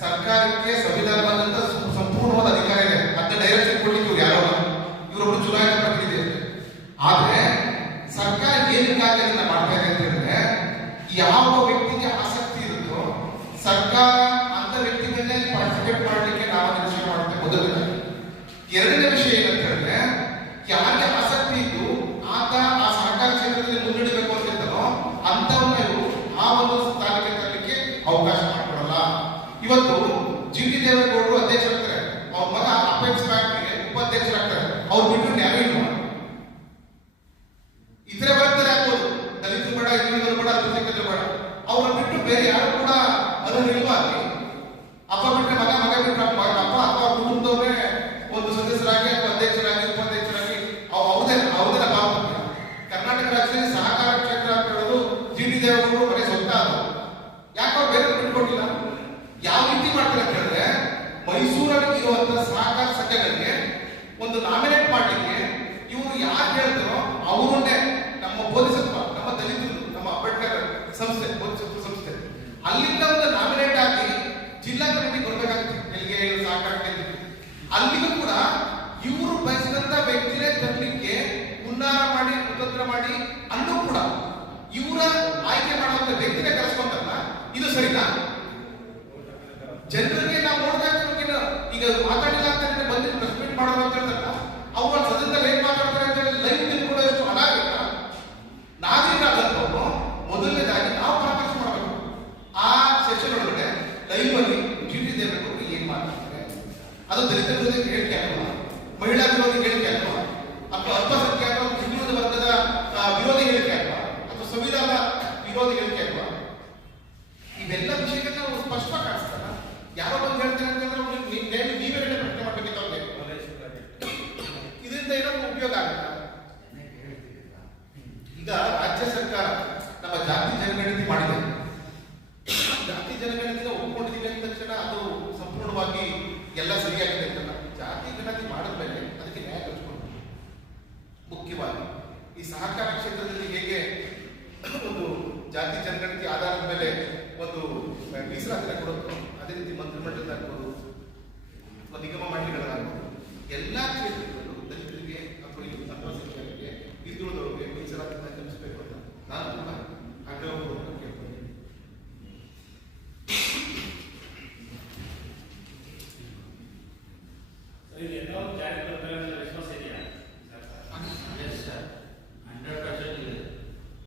ಸರ್ಕಾರಕ್ಕೆ ಸಂವಿಧಾನ ಬಂದಂತ ಸಂಪೂರ್ಣವಾದ ಅಧಿಕಾರ ಇದೆ ಮತ್ತೆ ಡೈರೆಕ್ಷನ್ ಕೊಡ್ಲಿಕ್ಕೆ ಇವ್ರು ಯಾರೋ ಅಲ್ಲ. ಇವರೊಬ್ಬರು ಚುನಾಯಿತ ಪ್ರತಿನಿಧಿ. ಆದ್ರೆ ಸರ್ಕಾರ ಏನಕ್ಕಾಗಿ ಅದನ್ನ ಮಾಡ್ತಾ ಇದೆ ಯಾವ ವ್ಯಕ್ತಿಗೆ ಆಸಕ್ತಿ ಇರುತ್ತೋ ಸರ್ಕಾರ ಅಂತ ವ್ಯಕ್ತಿಗಳನ್ನೇ ಪಾರ್ಟಿಸಿಪೇಟ್ ಮಾಡಲಿಕ್ಕೆ ನಾವು ನಾಮನಿರ್ದೇಶನ ಮಾಡುತ್ತೆ ಮೊದಲನೇ ಎರಡನೇ ವಿಷಯ ಏನಂತ ಹೇಳಿದ್ರೆ, ಯಾರಿಗೆ ಇವತ್ತು ಜಿ ಟಿ ದೇವೇಗೌಡರು ಅಧ್ಯಕ್ಷರಾಗ್ತಾರೆ ಅವ್ರ ಮಗ ಅಪೆಕ್ಸ್ ಬ್ಯಾಂಕ್ಗೆ ಉಪಾಧ್ಯಕ್ಷರಾಗ್ತಾರೆ ಅವ್ರು ಬಿಟ್ಟು ನ್ಯಾಯ ಇಲ್ಲ ಇತರೆ ಬರ್ತಾರೆ ಆಗ್ಬೋದು ದಲಿತರು ಬೇಡ ಹಿಂದುಳಿದರು ಬೇಡ ಅಲ್ಪಸಂಖ್ಯಾತರು ಬೇಡ ಅವ್ರನ್ನ ಬಿಟ್ಟು ಬೇರೆ ಯಾರು ಸಂಸ್ಥೆ, ಒಂದು ಸಂಸ್ಥೆ. ಅಲ್ಲಿಂದ ಒಂದು ನಾಮಿನೇಟ್ ಆಗಿ ಜಿಲ್ಲಾ ಕಮಿಟಿ ಕೊಡಬೇಕಾಗುತ್ತೆ ಎಲ್ಲಿಗೆ ಸಹಕಾರ ಅಲ್ಲಿಗೂ ಕೂಡ ಇವರು ಬಯಸಿದಂತ ವ್ಯಕ್ತಿನೇ ತರಲಿಕ್ಕೆ ಒಳಗಡೆ ಡ್ಯೂಟಿ ದೇವೇಗೌಡರು ಏನ್ ಮಾತಾಡ್ತಾರೆ ಅದು ದಲಿತ ವಿರೋಧಿ ಹೇಳಿಕೆ ಅಲ್ವಾ? ಮಹಿಳಾ ವಿರೋಧಿ ಹೇಳಿಕೆ ಅಲ್ವಾ? ಅಥವಾ ಅಲ್ಪಸಂಖ್ಯಾತ ಹಿಂದುಳಿದ ವರ್ಗದ ವಿರೋಧಿ ಹೇಳಿಕೆ ಅಲ್ವಾ? ಅಥವಾ ಸಂವಿಧಾನ ವಿರೋಧಿ ಹೇಳಿಕೆ ಅಲ್ವಾ? ಇವೆಲ್ಲ ವಿಷಯಗಳನ್ನ ನಾವು ಸ್ಪಷ್ಟವಾಗಿ ಕಾಣಿಸ್ತಾರ ಯಾರೋ ಬಂದು ಹೇಳ್ತಾರೆ ಅಂತಂದ್ರೆ ನೀವ್- ನೀವ್- ಪ್ರಶ್ನೆ ಮಾಡ್ಬೇಕಿತ್ತು ಇದರಿಂದ ಏನೋ ಉಪಯೋಗ ಆಗುತ್ತಾ. ಈಗ ರಾಜ್ಯ ಸರ್ಕಾರ ನಮ್ಮ ಜಾತಿ ಜನಗಣತಿ ಮಾಡಿದೆ. ಸರಿಯಾಗಿದೆ ಅಂತಲ್ಲ ಜಾತಿ ಗಣತಿ ಮಾಡಿದ್ಮೇಲೆ ಅದಕ್ಕೆ ನ್ಯಾಯ ಕಲ್ಸ್ಕೊಂಡು ಮುಖ್ಯವಾಗಿ ಈ ಸಹಕಾರ ಕ್ಷೇತ್ರದಲ್ಲಿ ಹೇಗೆ ಒಂದು ಜಾತಿ ಜನಗಣತಿ ಆಧಾರದ ಮೇಲೆ ಒಂದು ಮೀಸಲಾತಿನ